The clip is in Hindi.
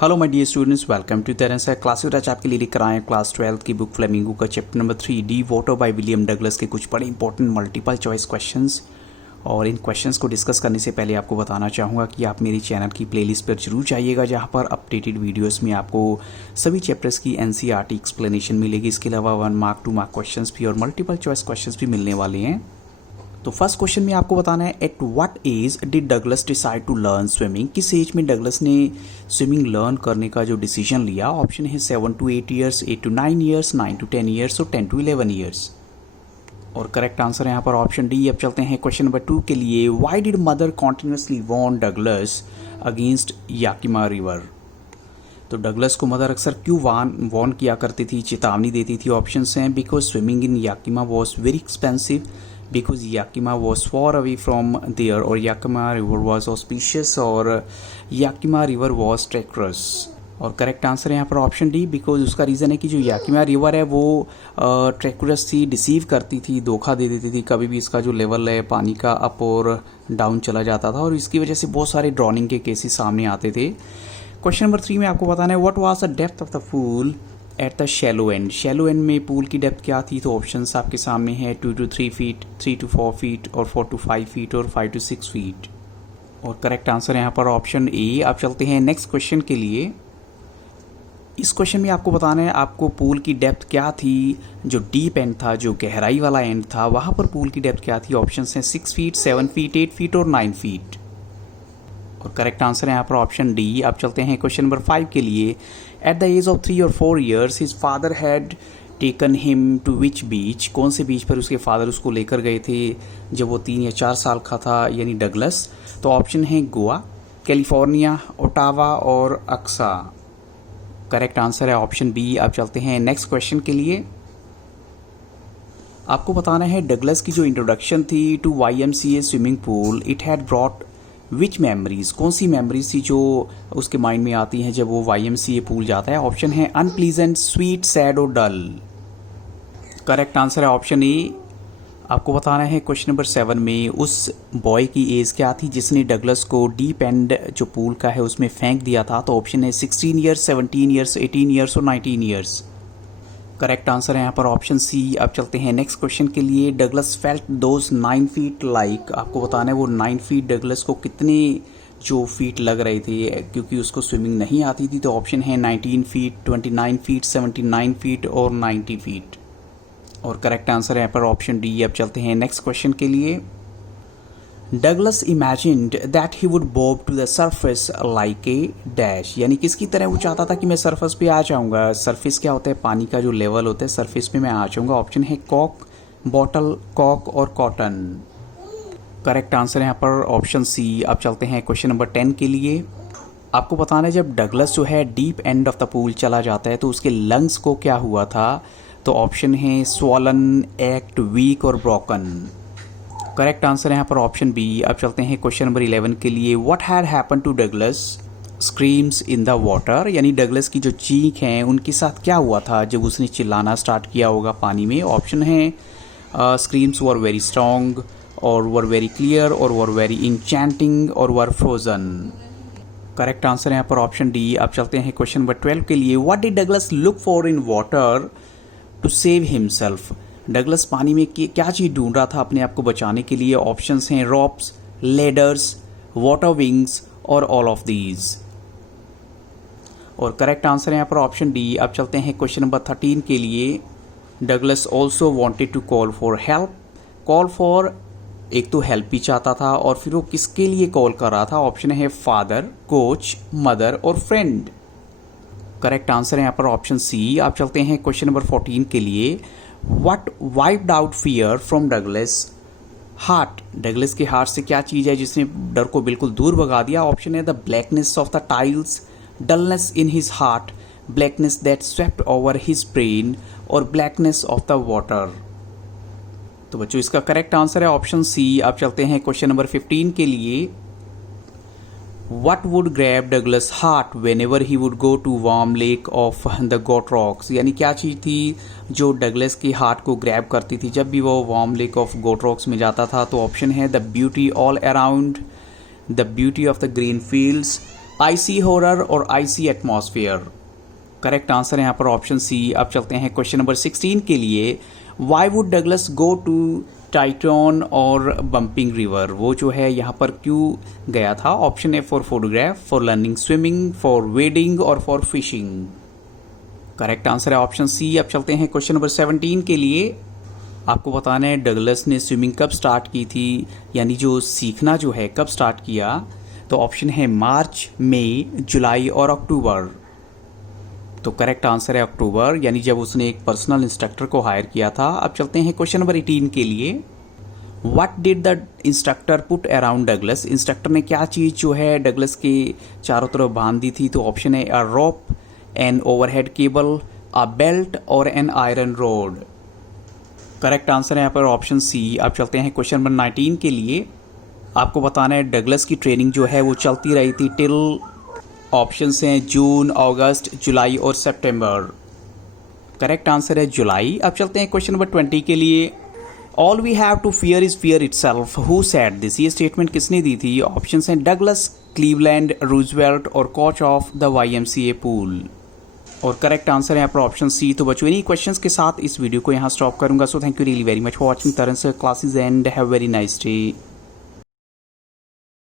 Hello my dear students, welcome to Terence classes. आज आपके लिए लेकर आए हैं क्लास 12 की बुक फ्लेमिंगो का chapter number 3 the water by William Douglas के कुछ बड़े इंपॉर्टेंट मल्टीपल चॉइस क्वेश्चंस। और इन क्वेश्चंस को डिस्कस करने से पहले आपको बताना चाहूँगा कि आप मेरी चैनल की प्लेलिस्ट पर जरूर जाइएगा, जहाँ पर अपडेटेड वीडियोस में आपको सभी चैप्टर्स की एनसीईआरटी एक्सप्लेनेशन मिलेगी। इसके अलावा 1 मार्क 2 मार्क क्वेश्चंस भी और मल्टीपल चॉइस क्वेश्चंस भी मिलने वाले हैं। तो फर्स्ट क्वेश्चन में आपको बताना है, at what age did Douglas decide to learn swimming. किस एज में डगलस ने स्विमिंग लर्न करने का जो डिसीजन लिया। ऑप्शन है 7 to 8 years, 8 to 9 years, 9 to 10 years और 10 to 11 ईयर्स। और करेक्ट आंसर है यहाँ पर ऑप्शन डी। अब चलते हैं क्वेश्चन नंबर 2 के लिए। Why did mother continuously warn Douglas against Yakima river. तो डगलस को मदर अक्सर क्यों वॉर्न किया करती थी, चेतावनी देती थी। ऑप्शन हैं because swimming in Yakima was very expensive, because Yakima was far away from there, or Yakima river was auspicious, और Yakima river was treacherous। और करेक्ट आंसर है यहाँ पर ऑप्शन डी, बिकॉज उसका रीज़न है कि जो याकिमा रिवर है वो ट्रेक्यूरस थी, डिसीव करती थी, धोखा दे देती थी। कभी भी इसका जो लेवल है पानी का अप और डाउन चला जाता था, और इसकी वजह से बहुत सारे ड्रॉनिंग के केसेस सामने आते थे। क्वेश्चन नंबर 3 में आपको बताना है, what was the depth of the pool at the shallow and. Shallow and में पूल की डेप्थ क्या थी। तो ऑप्शंस आपके सामने है 2 to 3 फीट, 3 to 4 फीट और 4 to 5 फीट और 5 to 6 फीट। और करेक्ट आंसर है यहाँ पर ऑप्शन ए। आप चलते हैं नेक्स्ट क्वेश्चन के लिए। इस क्वेश्चन में आपको बताना है, आपको पूल की डेप्थ क्या थी। जो डीप एंड था, जो गहराई वाला एंड था, वहाँ पर पूल की डेप्थ क्या थी। ऑप्शन हैं 6 फीट, 7 फीट, 8 फीट और 9 फीट। और करेक्ट आंसर है यहाँ पर ऑप्शन डी। अब चलते हैं क्वेश्चन नंबर 5 के लिए। At the age of 3 or 4 years his father had taken him to which beach. कौन से बीच पर उसके फादर उसको लेकर गए थे जब वो 3 या 4 साल का था, यानी डगलस। तो ऑप्शन है गोवा, कैलिफोर्निया, ओटावा और अक्सा। करेक्ट आंसर है ऑप्शन बी। अब चलते हैं नेक्स्ट क्वेश्चन के लिए। आपको बताना है, डगलस की जो इंट्रोडक्शन थी to YMCA swimming pool, it had brought which memories. कौन सी मेमोरीज थी जो उसके माइंड में आती हैं जब वो YMCA पूल जाता है। ऑप्शन है अनप्लीजेंट, स्वीट, सैड और डल। करेक्ट आंसर है ऑप्शन ए। आपको बताना है क्वेश्चन नंबर 7 में, उस बॉय की एज क्या थी जिसने डगलस को डीप एंड जो पूल का है उसमें फेंक दिया था। तो ऑप्शन है 16 ईयर्स, 17 ईयर्स, 18 ईयर्स और 19 ईयर्स। करेक्ट आंसर है यहाँ पर ऑप्शन सी। अब चलते हैं नेक्स्ट क्वेश्चन के लिए। Douglas felt those 9 feet like. आपको बताना है वो 9 फीट डगलस को कितने जो फीट लग रहे थे, क्योंकि उसको स्विमिंग नहीं आती थी। तो ऑप्शन है 19 फीट, 29 फीट, 79 फीट और 90 फीट। और करेक्ट आंसर है यहाँ पर ऑप्शन डी। अब चलते हैं नेक्स्ट क्वेश्चन के लिए। Douglas imagined that he would bob to the surface like a dash. यानी किसकी तरह वो चाहता था कि मैं सरफेस पे आ जाऊंगा। सरफेस क्या होता है, पानी का जो लेवल होता है, सरफेस पे मैं आ जाऊंगा। ऑप्शन है कॉक, बॉटल, कॉक और कॉटन। करेक्ट आंसर है यहाँ पर ऑप्शन सी। अब चलते हैं क्वेश्चन नंबर 10 के लिए। आपको बताना है, जब डगलस जो है deep end of the pool चला जाता है तो उसके लंग्स को क्या हुआ था। तो ऑप्शन है स्वॉलन, एक्ट, वीक और ब्रोकन। करेक्ट आंसर है यहाँ पर ऑप्शन बी। अब चलते हैं क्वेश्चन नंबर 11 के लिए। What had happen to Douglas screams in the water. यानी डगलस की जो चीख हैं उनके साथ क्या हुआ था जब उसने चिल्लाना स्टार्ट किया होगा पानी में। ऑप्शन है स्क्रीम्स वर वेरी स्ट्रॉन्ग, और वर वेरी क्लियर, और वर वेरी इंचैंटिंग, और वर फ्रोजन। करेक्ट आंसर है यहाँ पर ऑप्शन डी। अब चलते हैं क्वेश्चन नंबर 12 के लिए। What did Douglas look for in water to save himself. Douglas पानी में क्या चीज़ ढूंढ रहा था अपने आप को बचाने के लिए। ऑप्शंस हैं रॉप्स, लेडर्स, वाटर विंग्स और ऑल ऑफ दीज। और करेक्ट आंसर है यहाँ पर ऑप्शन डी। अब चलते हैं क्वेश्चन नंबर 13 के लिए। Douglas also wanted to call for help. Call for, एक तो हेल्प भी चाहता था, और फिर वो किसके लिए कॉल कर रहा था। ऑप्शन है फादर, कोच, मदर और फ्रेंड। करेक्ट आंसर है यहाँ पर ऑप्शन सी। आप चलते हैं क्वेश्चन नंबर 14 के लिए। What wiped out fear from Douglas heart. Douglas के हार्ट से क्या चीज़ है जिसने डर को बिल्कुल दूर भगा दिया। ऑप्शन है the blackness of the tiles, dullness in his heart, blackness that swept over his brain, और ब्लैकनेस ऑफ द वाटर। तो बच्चों इसका करेक्ट आंसर है ऑप्शन सी। अब चलते हैं क्वेश्चन नंबर 15 के लिए। What would grab Douglas' heart whenever he would go to warm lake of the Goat Rocks। यानी क्या चीज़ थी जो डगलस की हार्ट को ग्रैब करती थी जब भी वो Warm Lake of Goat Rocks में जाता था। तो ऑप्शन है the beauty all around, the beauty of the green fields, icy horror और आईसी एटमॉस्फेयर। करेक्ट आंसर है यहाँ पर ऑप्शन सी। अब चलते हैं क्वेश्चन नंबर 16 के लिए। Why would Douglas go to Tieton और बम्पिंग रिवर, वो जो है यहाँ पर क्यों गया था? Option A for photograph, for learning swimming, for wedding और फॉर फिशिंग। करेक्ट आंसर है ऑप्शन सी। अब चलते हैं क्वेश्चन नंबर 17 के लिए। आपको बताना है डगलस ने स्विमिंग कब स्टार्ट की थी, यानी जो सीखना जो है कब स्टार्ट किया? तो ऑप्शन है मार्च, मई, जुलाई और अक्टूबर। तो करेक्ट आंसर है अक्टूबर, यानी जब उसने एक पर्सनल इंस्ट्रक्टर को हायर किया था। अब चलते हैं क्वेश्चन नंबर 18 के लिए। What did the instructor put around Douglas, instructor ने क्या चीज़ जो है डगलस के चारों तरफ बांध दी थी? तो ऑप्शन है a rope, an overhead cable, a belt और an iron rod. Correct answer है यहाँ पर ऑप्शन सी। अब चलते हैं क्वेश्चन नंबर 19 के लिए। आपको बताना है डगलस की ट्रेनिंग जो है वो चलती रही थी टिल, ऑप्शंस हैं जून, अगस्त, जुलाई और सितंबर। करेक्ट आंसर है जुलाई। अब चलते हैं क्वेश्चन नंबर 20 के लिए। All we have to fear is fear itself, who said this, ये स्टेटमेंट किसने दी थी? ऑप्शंस हैं डगलस, क्लीवलैंड, रूजवेल्ट और coach of the YMCA pool. और करेक्ट आंसर है यहाँ पर ऑप्शन सी। तो बच्चों इन्हीं क्वेश्चंस के साथ इस वीडियो को यहाँ स्टॉप करूंगा। So thank you really very much for watching Taran sir classes and have very nice day.